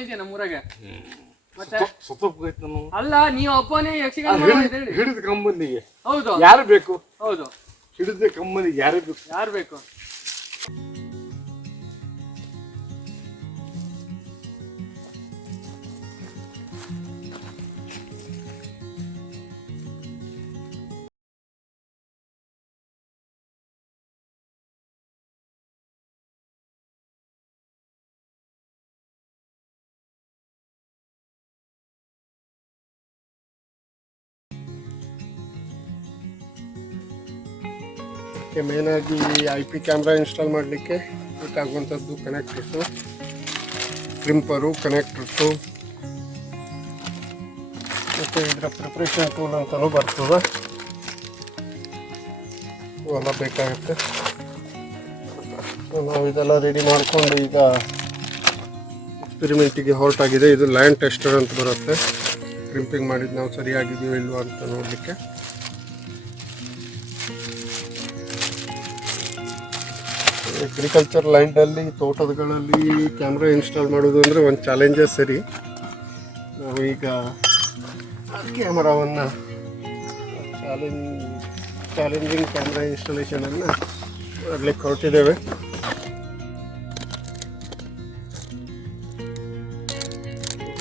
ಇದೆಯಾ ನಮ್ಮೂರಾಗೆ ಮತ್ತೆ ಅಲ್ಲ ನೀವು ಅಪ್ಪನೇ ಯಕ್ಷಗಾನ ಹಿಡಿದ ಕಂಬನಿಗೆ ಹೌದು ಯಾರು ಬೇಕು? ಹೌದು ಹಿಡಿದ ಕಂಬನಿಗೆ ಯಾರು ಬೇಕು? ಯಾರು ಬೇಕು? ಮೇನ್ ಆಗಿ IP ಕ್ಯಾಮ್ರಾ ಇನ್ಸ್ಟಾಲ್ ಮಾಡಲಿಕ್ಕೆ ಬೇಕಾಗುವಂಥದ್ದು ಕನೆಕ್ಟರ್ಸು, ಕ್ರಿಂಪರು, ಕನೆಕ್ಟರ್ಸು ಮತ್ತು ಇದರ ಪ್ರಿಪ್ರೇಷನ್ ಟೂಲ್ ಅಂತಲೂ ಬರ್ತದೆ, ಇವೆಲ್ಲ ಬೇಕಾಗುತ್ತೆ. ಸೊ ನಾವು ಇದೆಲ್ಲ ರೆಡಿ ಮಾಡಿಕೊಂಡು ಈಗ ಎಕ್ಸ್ಪೆರಿಮೆಂಟಿಗೆ ಹೊರಟಾಗಿದೆ. ಇದು ಲ್ಯಾಂಡ್ ಟೆಸ್ಟರ್ ಅಂತ ಬರುತ್ತೆ, ಕ್ರಿಂಪಿಂಗ್ ಮಾಡಿದ್ದು ನಾವು ಸರಿಯಾಗಿದೆಯೋ ಇಲ್ವೋ ಅಂತ ನೋಡಲಿಕ್ಕೆ. ಅಗ್ರಿಕಲ್ಚರ್ ಲ್ಯಾಂಡಲ್ಲಿ, ತೋಟಗಳಲ್ಲಿ ಕ್ಯಾಮ್ರಾ ಇನ್ಸ್ಟಾಲ್ ಮಾಡೋದು ಅಂದರೆ ಒಂದು ಚಾಲೆಂಜೇ ಸರಿ. ನಾವು ಈಗ ಕ್ಯಾಮ್ರಾವನ್ನು ಚಾಲೆಂಜಿಂಗ್ ಕ್ಯಾಮ್ರಾ ಇನ್ಸ್ಟಾಲೇಷನನ್ನು ಮಾಡಲಿಕ್ಕೆ ಹೊರಟಿದ್ದೇವೆ.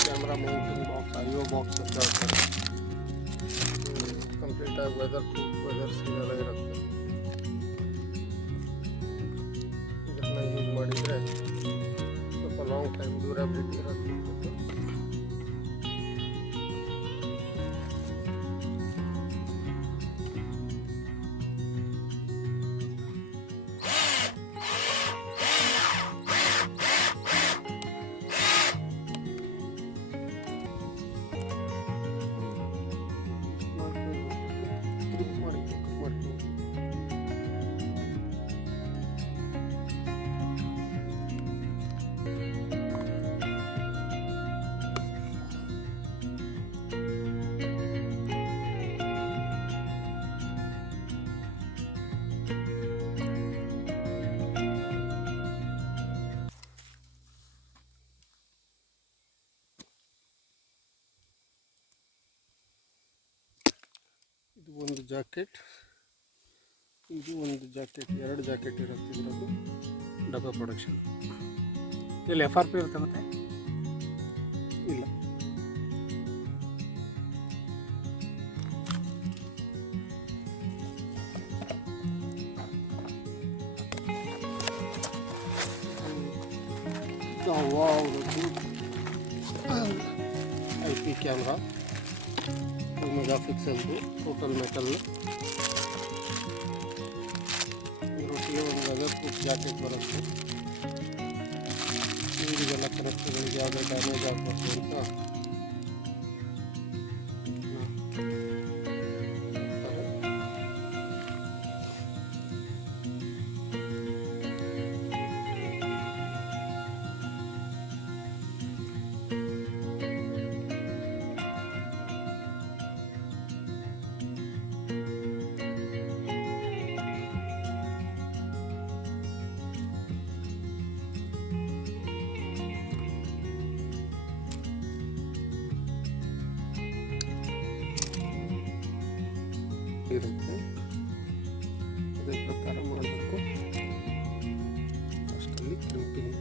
Camera mounting box, IO box ಅಂತ ಹೇಳ್ತಾರೆ. ಕಂಪ್ಲೀಟಾಗಿ ವೆದರ್ ಸೀನೆಲ್ಲ ಇರುತ್ತೆ. ಯೂಸ್ ಮಾಡಿದರೆ ಸ್ವಲ್ಪ ಲಾಂಗ್ ಟೈಮ್ ಡ್ಯೂರಬಿಲಿಟಿ ಇರುತ್ತೆ. ಇದು ಒಂದು ಜಾಕೆಟ್, ಇದು ಒಂದು ಜಾಕೆಟ್, 2 ಜಾಕೆಟ್ ಇರುತ್ತೆ ಇದರದ್ದು. ಡಬ್ಬ ಪ್ರೊಡಕ್ಷನ್ ಇಲ್ಲಿ FRP ಇರುತ್ತೆ ಮತ್ತೆ ಇಲ್ಲ. IP ಕ್ಯಾಮ್ರಾ 2 ಮೆಗಾಪಿಕ್ಸೆಲ್ದು ಟೋಟಲ್ ಮೆಟಲ್. ಇದರೊಟ್ಟಿಗೆ ಒಂದು ವೆದರ್ ಪ್ರೂಫ್ ಜಾಕೆಟ್ ಬರುತ್ತೆ. ನೀರಿಗೆಲ್ಲ ಕನೆಕ್ಟರ್ಗಳಿಗೆ ಯಾವುದೇ ಡ್ಯಾಮೇಜ್ ಆಗಬಾರ್ದು ಅಂತ ಇರುತ್ತೆ, ಅದೇ ಪ್ರಕಾರ ಮಾಡಬೇಕು. ಅಷ್ಟರಲ್ಲಿ ಕ್ಲಿಪ್ಪಿಂಗ್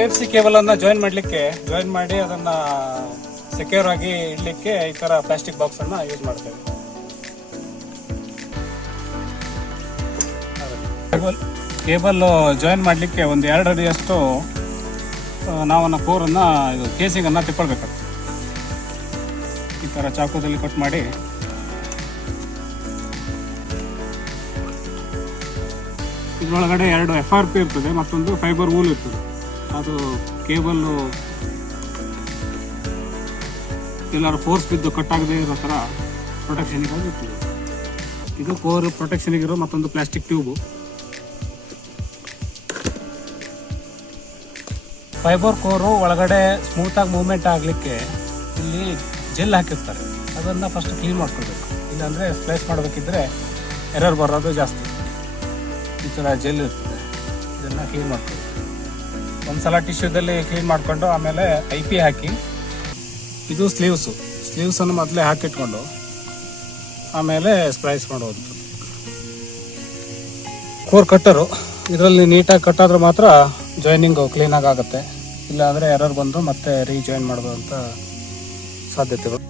OFC ಕೇಬಲನ್ನು ಜಾಯಿನ್ ಮಾಡಿ ಅದನ್ನು ಸೆಕ್ಯೂರ್ ಆಗಿ ಇಡಲಿಕ್ಕೆ ಈ ಥರ ಪ್ಲಾಸ್ಟಿಕ್ ಬಾಕ್ಸನ್ನು ಯೂಸ್ ಮಾಡ್ತೇವೆ. ಕೇಬಲ್ ಜಾಯಿನ್ ಮಾಡಲಿಕ್ಕೆ ಒಂದು 2 ಅಡಿಯಷ್ಟು ನಾವು ಕೋರನ್ನು ಇದು ಕೇಸಿಂಗನ್ನು ತಿಳ್ಕೊಳ್ಬೇಕಾಗ್ತದೆ. ಈ ಥರ ಚಾಕುದಲ್ಲಿ ಕಟ್ ಮಾಡಿ ಇದರೊಳಗಡೆ 2 FRP ಇರ್ತದೆ, ಮತ್ತೊಂದು ಫೈಬರ್ ವೂಲ್ ಇರ್ತದೆ. ಅದು ಕೇಬಲ್ಲು ಎಲ್ಲರೂ ಫೋರ್ಸ್ ಬಿದ್ದು ಕಟ್ಟಾಗದೇ ಇರೋ ಥರ ಪ್ರೊಟೆಕ್ಷನಿಗಾಗಿ ಇರ್ತದೆ. ಇದು ಕೋರ್ ಪ್ರೊಟೆಕ್ಷನಿಗಿರೋ ಮತ್ತೊಂದು ಪ್ಲಾಸ್ಟಿಕ್ ಟ್ಯೂಬು. ಫೈಬರ್ ಕೋರು ಒಳಗಡೆ ಸ್ಮೂತಾಗಿ ಮೂವ್ಮೆಂಟ್ ಆಗಲಿಕ್ಕೆ ಇಲ್ಲಿ ಜೆಲ್ ಹಾಕಿರ್ತಾರೆ. ಅದನ್ನು ಫಸ್ಟ್ ಕ್ಲೀನ್ ಮಾಡ್ಕೊಳ್ಬೇಕು, ಇಲ್ಲಾಂದರೆ ಸ್ಪ್ಲೇಸ್ ಮಾಡಬೇಕಿದ್ರೆ ಎರರ್ ಬರೋದು ಜಾಸ್ತಿ. ಈ ಥರ ಜೆಲ್ ಇರ್ತದೆ, ಇದನ್ನು ಕ್ಲೀನ್ ಮಾಡ್ಕೊಳ್ಬೇಕು. ಒಂದು ಸಲ ಟಿಶ್ಯೂದಲ್ಲಿ ಕ್ಲೀನ್ ಮಾಡಿಕೊಂಡು ಆಮೇಲೆ IP ಹಾಕಿ, ಇದು ಸ್ಲೀವ್ಸನ್ನು ಮೊದಲೇ ಹಾಕಿಟ್ಕೊಂಡು ಆಮೇಲೆ ಸ್ಪ್ಲೈಸ್ ಮಾಡೋದು. ಕೋರ್ ಕಟ್ಟರು ಇದರಲ್ಲಿ ನೀಟಾಗಿ ಕಟ್ಟಾದ್ರೆ ಮಾತ್ರ ಜಾಯ್ನಿಂಗು ಕ್ಲೀನಾಗಿ ಆಗುತ್ತೆ, ಇಲ್ಲಾಂದರೆ ಎರರ್ ಬಂದು ಮತ್ತೆ ರೀಜಾಯಿನ್ ಮಾಡೋದಂಥ ಸಾಧ್ಯತೆಗಳು.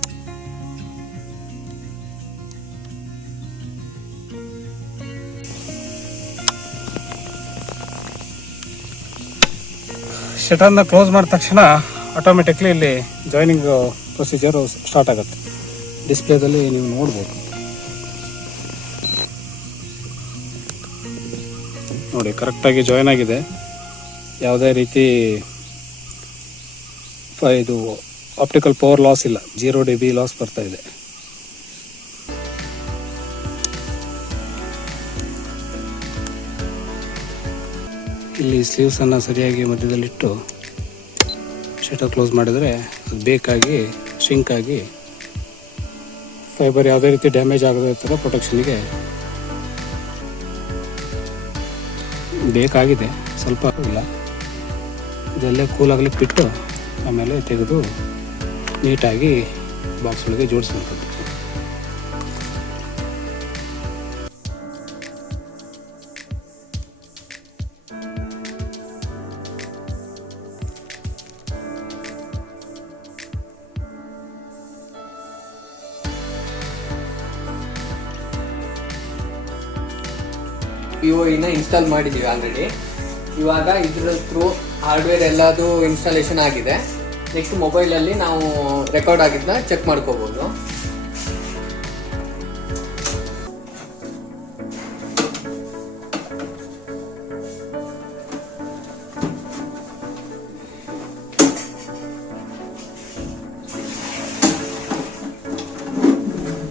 ಶಟರ್ನ ಕ್ಲೋಸ್ ಮಾಡಿದ ತಕ್ಷಣ ಆಟೋಮೆಟಿಕ್ಲಿ ಇಲ್ಲಿ ಜಾಯ್ನಿಂಗ್ ಪ್ರೊಸೀಜರು ಸ್ಟಾರ್ಟ್ ಆಗುತ್ತೆ. ಡಿಸ್ಪ್ಲೇದಲ್ಲಿ ನೀವು ನೋಡ್ಬೋದು. ನೋಡಿ, ಕರೆಕ್ಟಾಗಿ ಜಾಯ್ನ್ ಆಗಿದೆ. ಯಾವುದೇ ರೀತಿ ಇದು ಆಪ್ಟಿಕಲ್ ಪವರ್ ಲಾಸ್ ಇಲ್ಲ, 0 dB ಲಾಸ್ ಬರ್ತಾ ಇದೆ. ಇಲ್ಲಿ ಸ್ಲೀವ್ಸನ್ನು ಸರಿಯಾಗಿ ಮಧ್ಯದಲ್ಲಿಟ್ಟು ಶಟರ್ ಕ್ಲೋಸ್ ಮಾಡಿದರೆ ಅದು ಬೇಕಾಗಿ ಶಿಂಕ್ ಆಗಿ ಫೈಬರ್ ಯಾವುದೇ ರೀತಿ ಡ್ಯಾಮೇಜ್ ಆಗದೇ ಥರ ಪ್ರೊಟೆಕ್ಷನಿಗೆ ಬೇಕಾಗಿದೆ. ಸ್ವಲ್ಪ ಇಲ್ಲ, ಇದೆಲ್ಲ ಕೂಲ್ ಆಗ್ಲಿಕ್ಕೆ ಬಿಟ್ಟು ಆಮೇಲೆ ತೆಗೆದು ನೀಟಾಗಿ ಬಾಕ್ಸ್ ಒಳಗೆ ಜೋಡಿಸುವಂಥದ್ದು. POEನ ಇನ್ಸ್ಟಾಲ್ ಮಾಡಿದ್ದೀವಿ ಆಲ್ರೆಡಿ. ಇವಾಗ ಇದ್ರ ಥ್ರೂ ಹಾರ್ಡ್ವೇರ್ ಎಲ್ಲದು ಇನ್ಸ್ಟಾಲೇಷನ್ ಆಗಿದೆ. ನೆಕ್ಸ್ಟ್ ಮೊಬೈಲಲ್ಲಿ ನಾವು ರೆಕಾರ್ಡ್ ಆಗಿದ್ದನ್ನ ಚೆಕ್ ಮಾಡ್ಕೋಬೋದು.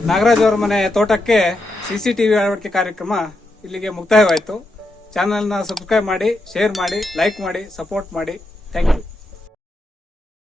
ನಾಗರಾಜ್ ಅವರ ಮನೆ ತೋಟಕ್ಕೆ CCTV ಅಳವಡಿಕೆ ಕಾರ್ಯಕ್ರಮ ಇಲ್ಲಿಗೆ ಮುಕ್ತಾಯವಾಯಿತು. ಚಾನಲ್ನ ಸಬ್ಸ್ಕ್ರೈಬ್ ಮಾಡಿ, ಶೇರ್ ಮಾಡಿ, ಲೈಕ್ ಮಾಡಿ, ಸಪೋರ್ಟ್ ಮಾಡಿ. Thank you.